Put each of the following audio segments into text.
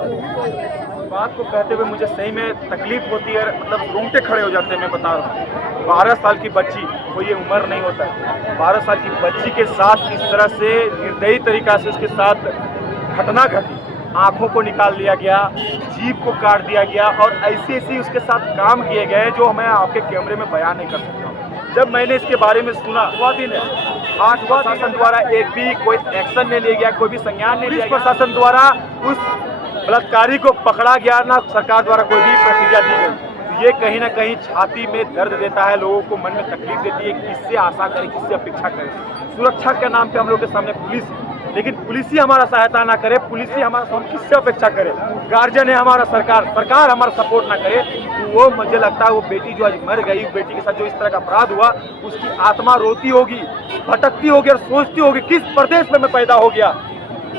बात को कहते हुए मुझे सही में तकलीफ होती है, मतलब रोंगटे खड़े हो जाते हैं। मैं बता रहा हूँ, 12 साल की बच्ची, कोई ये उम्र नहीं होता है। 12 साल की बच्ची के साथ इस तरह से निर्दयी तरीका से उसके साथ घटना घटी, आंखों को निकाल दिया गया, जीभ को काट दिया गया और ऐसी ऐसी उसके साथ काम किए गए जो मैं आपके कैमरे में बयान नहीं कर सकता हूँ। जब मैंने इसके बारे में सुना, 8वां दिन है, 8वां शासन द्वारा एक भी कोई एक्शन नहीं लिया गया, कोई भी संज्ञान नहीं लिया गया। प्रशासन द्वारा उस बलात्कारी को पकड़ा गया, ना सरकार द्वारा कोई भी प्रक्रिया दी गई। ये कहीं ना कहीं छाती में दर्द देता है, लोगों को मन में तकलीफ देती है। किससे आशा करें, किससे अपेक्षा करें? सुरक्षा के नाम पे हम लोग के सामने पुलिस है, लेकिन पुलिस ही हमारा सहायता ना करे, पुलिस ही हमारा, हम किससे अपेक्षा करें? गार्जियन है हमारा, सरकार हमारा सपोर्ट ना करे, तो वो मुझे लगता है वो बेटी जो आज मर गई, बेटी के साथ जो इस तरह का अपराध हुआ, उसकी आत्मा रोती होगी, भटकती होगी और सोचती होगी किस प्रदेश में मैं पैदा हो गया,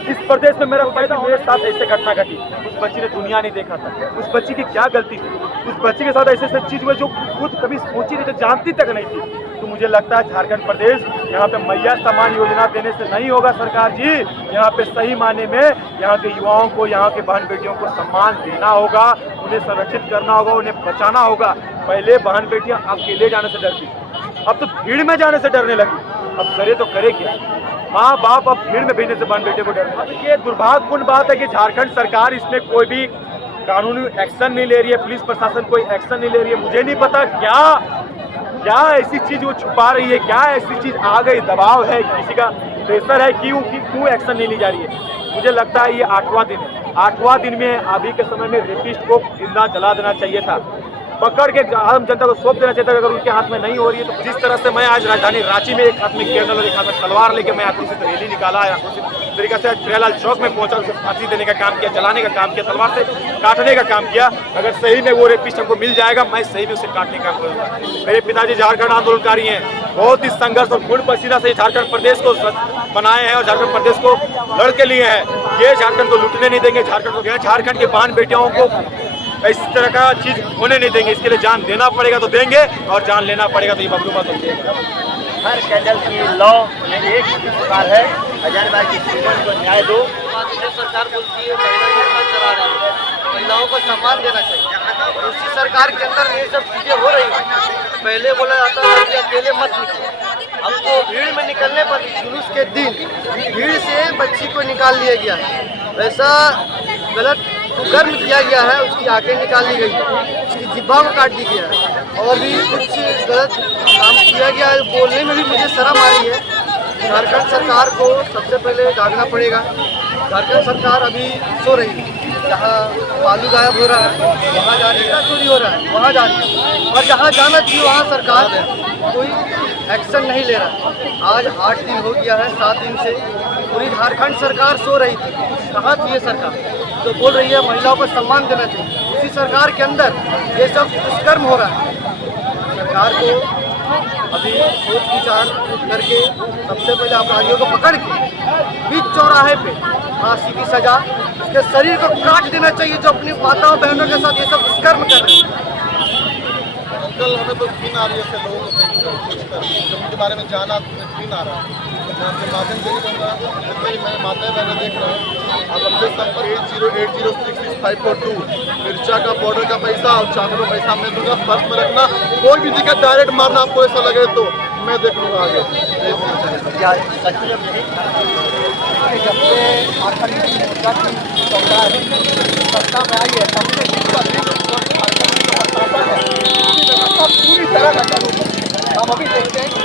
इस प्रदेश में मेरा पैदा मेरे साथ ऐसे घटना घटी। उस बच्ची ने दुनिया नहीं देखा था, उस बच्ची की क्या गलती थी? उस बच्ची के साथ ऐसे ऐसे चीज हुए जो खुद कभी सोची नहीं थी, जानती तक नहीं थी। तो मुझे लगता है झारखंड प्रदेश यहाँ पे मैया सम्मान योजना देने से नहीं होगा सरकार जी। यहाँ पे सही माने में यहाँ के युवाओं को, यहाँ के बहन बेटियों को सम्मान देना होगा, उन्हें संरक्षित करना होगा, उन्हें बचाना होगा। पहले बहन बेटियां अकेले जाने से डरती, अब तो भीड़ में जाने से डरने लगी। अब करे तो करे क्या? माँ बाप अब भीड़ में भेजने से बहन बेटे को डर। ये दुर्भाग्यपूर्ण बात है कि झारखंड सरकार इसमें कोई भी कानूनी एक्शन नहीं ले रही है, पुलिस प्रशासन कोई एक्शन नहीं ले रही है। मुझे नहीं पता क्या ऐसी चीज वो छुपा रही है, क्या ऐसी चीज आ गई, दबाव है, किसी का प्रेशर है, क्यों एक्शन नहीं ली जा रही है? मुझे लगता है ये 8वां दिन है। 8वां दिन में अभी के समय में रेपिस्ट को जिंदा जला देना चाहिए था, पकड़ के आम जनता को सौंप देना चाहिए था। अगर उनके हाथ में नहीं हो रही है तो जिस तरह से मैं आज राजधानी रांची में एक हाथ में कैंडल और एक हाथ में तलवार लेके मैं आक्रोशित रैली निकाला, आक्रोशित तरीके से आज प्रियालाल चौक में पहुंचा, उसे फांसी देने का काम किया, जलाने का काम किया, तलवार से काटने का काम किया। अगर सही में वो रेपिस्ट हमको मिल जाएगा, मैं सही में उसे काटने का काम करूंगा। मेरे पिताजी झारखंड आंदोलनकारी हैं, बहुत ही संघर्ष और खून पसीना से झारखंड प्रदेश को बनाए हैं और झारखंड प्रदेश को लड़ के लिए हैं। ये झारखंड को लूटने नहीं देंगे, झारखंड के बहन बेटियों को इस तरह का चीज होने नहीं देंगे। इसके लिए जान देना पड़ेगा तो देंगे और जान लेना पड़ेगा तो ये बबलू बात होती है। हर कैंडल की लॉ में एक सरकार है, हजारीबाग की जीवन को न्याय दो। सरकार बोलती है महिलाओं को सम्मान देना चाहिए, और उसी सरकार के अंदर ये सब चीजें हो रही है। पहले बोला जाता था कि अकेले मत निकलो, अब तो भीड़ में निकलने पर जुलूस के दिन भीड़ से बच्ची को निकाल लिया गया है। वैसा गलत कर्म किया गया है, उसकी आंखें निकाल ली गई है, उसकी जिब्बा को काट दी गया है, और भी कुछ गलत काम किया गया है। बोलने में भी मुझे शर्म आ रही है। झारखंड सरकार को सबसे पहले जागना पड़ेगा। झारखंड सरकार अभी सो रही है, जहाँ बालू गायब हो रहा है वहाँ जा रही है, चोरी हो रहा है वहाँ जा रही है, और जहाँ जाना चाहिए वहाँ सरकार कोई एक्शन नहीं ले रहा। आज 8 दिन हो गया है, 7 दिन से पूरी झारखंड सरकार सो रही थी। कहाँ थी ये सरकार जो बोल रही है महिलाओं को सम्मान देना चाहिए? उसी सरकार के अंदर ये सब दुष्कर्म हो रहा है। सरकार को अभी सोच विचार करके सबसे पहले अपराधियों को पकड़ के बीच चौराहे पे फांसी की सजा, उसके शरीर को काट देना चाहिए जो अपनी माताओं बहनों के साथ ये सब दुष्कर्म कर रहे हैं। कल हमें तो घिन आ रही है, ऐसे लोगों को जब उनके बारे में जाना घिन आ रहा है। मैं आपके माध्यम से नहीं कहूँगा, जितने भी मैं माताएं बहनें देख रहे हैं, आप हमसे संपर्क 8080666542 मिर्चा का पाउडर का पैसा और चावल का पैसा मैं दूंगा। फर्स्ट में रखना, कोई भी दिक्कत डायरेक्ट मारना, आपको ऐसा लगे तो मैं देख लूँगा आगे। जब से सत्ता में आई है तब से पूरी तरह का चालू है। हम अभी देखते हैं कि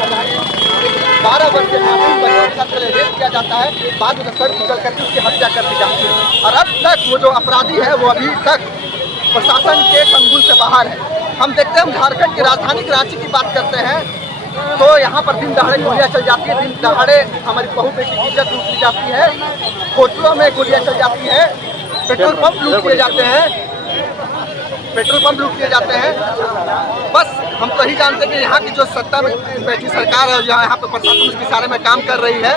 12 वर्ष के मासूम बच्चे के साथ पहले रेप किया जाता है, बाद में सर निकल करके उसकी हत्या कर दी जाती है, और अब तक वो जो अपराधी है वो अभी तक प्रशासन के कंगुल से बाहर है। हम देखते हैं, हम झारखंड की राजधानी रांची की बात करते हैं तो यहाँ पर दिन दहाड़े गोलियाँ चल जाती है, दिन दहाड़े हमारी बहू बेटी की इज्जत लूट ली जाती है, होटलों में गोलियाँ चल जाती है, पेट्रोल पंप लूट किए जाते हैं, बस हम तो ही जानते हैं कि यहाँ की जो सत्ता में बैठी सरकार है, यहाँ पे प्रशासन उसके सारे में काम कर रही है,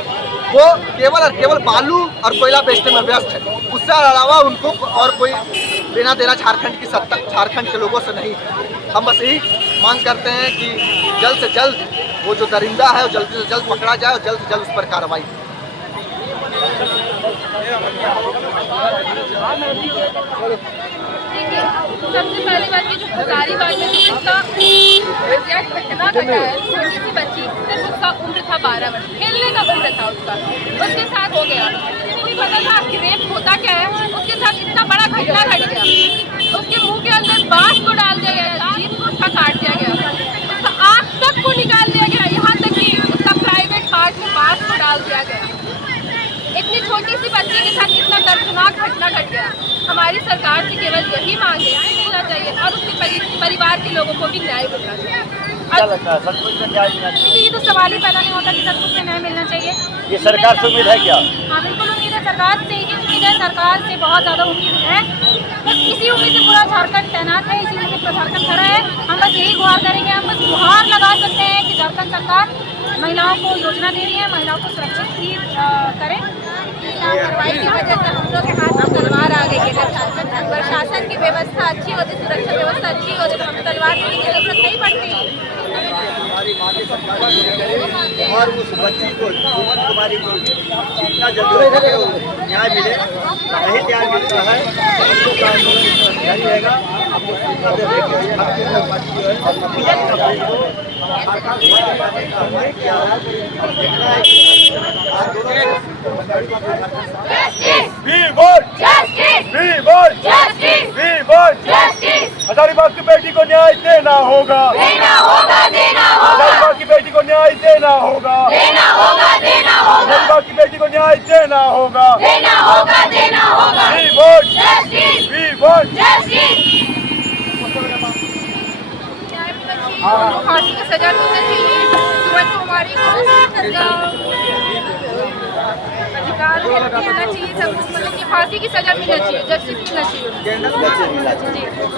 वो केवल और केवल बालू और कोयला बेचने में व्यस्त है। उससे अलावा उनको और कोई लेना देना झारखंड की सत्ता, झारखंड के लोगों से नहीं। हम बस यही मांग करते हैं कि जल्द से जल्द वो जो दरिंदा है वो जल्द से जल्द पकड़ा जाए और जल्द से जल्द उस पर कार्रवाई। देखिए, सबसे पहली बात की जो हजारीबाग में जो इसका घटना घटा है, छोटी सी बच्ची, सिर्फ उसका उम्र था 12 वर्ष, खेलने का उम्र था उसका, उसके साथ हो गया। मुझे पता था कि रेप होता क्या है, उसके साथ इतना बड़ा घटना घट गया। उसके मुंह के अंदर बांस को डाल दिया गया, जीभ को उसका काट दिया गया, उसका आँख तक को निकाल दिया गया, यहाँ तक कि उसका प्राइवेट पार्ट में बांस को डाल दिया गया। इतनी छोटी सी बच्ची के साथ इतना दर्दनाक घटना घट गया। हमारी सरकार से केवल यही मांग है, न्याय मिलना चाहिए और उसके परिवार के लोगों को भी न्याय मिलना चाहिए। क्या लगता है सचमुच में न्याय मिलना चाहिए? ये तो सवाल ही पैदा नहीं होता कि सचमुच में न्याय मिलना चाहिए। ये सरकार से उम्मीद है क्या? हाँ बिल्कुल उम्मीद है, सरकार से ही उम्मीद है, सरकार से बहुत ज़्यादा उम्मीद है। बस इसी उम्मीद से पूरा झारखंड तैनात है, इसी उम्मीद से पूरा झारखंड खड़ा है। हम बस यही गुहार करेंगे, हम बस गुहार लगा सकते हैं कि झारखंड सरकार महिलाओं को योजना दे रही है, महिलाओं को सुरक्षित भी करें। कार्रवाई की वजह से हम लोग के हाथ में तलवार आ गई है। अगर प्रशासन की व्यवस्था अच्छी होती, सुरक्षा व्यवस्था अच्छी होती तो हमें तलवार की जरूरत नहीं पड़ती। और उस बच्ची को, सुमन कुमारी को जितना जल्दी हो सके न्याय मिले, नहीं न्याय मिलता है हमको का आंदोलन जारी रहेगा। हमको हजारीबाग की बेटी को न्याय देना होगा, देना होगा, देना होगा। हजारीबाग की बेटी को न्याय देना होगा, देना होगा, देना होगा। हजारीबाग की बेटी को न्याय देना होगा, देना होगा, देना होगा। We want justice, we want justice। फांसी की सजा मिलनी चाहिए, सुमन कुमारी को अधिकार मिलना चाहिए, सब मतलब कि फांसी की सजा मिलना चाहिए, जस्टिस मिलना चाहिए।